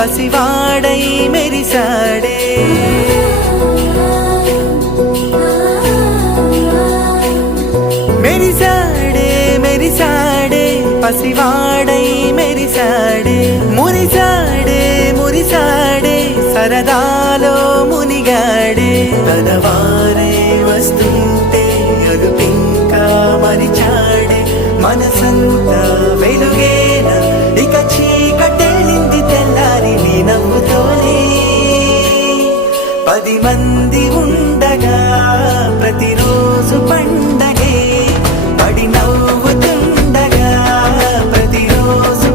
పసివాడై మెరిసాడే. మెరిసాడే మెరిసాడే పసివాడై మెరిసాడే. మురిసాడే మురిసాడే సరదాలో మునిగాడే. తన వారే వస్తుంటే అదుపింకా మరిచాడే. మనసంతా వెలుగేనా ఇక చీకటెళ్ళింది తెల్లారి నీ నవ్వుతోనే. 10 మంది ఉండగా ప్రతిరోజు పండుగ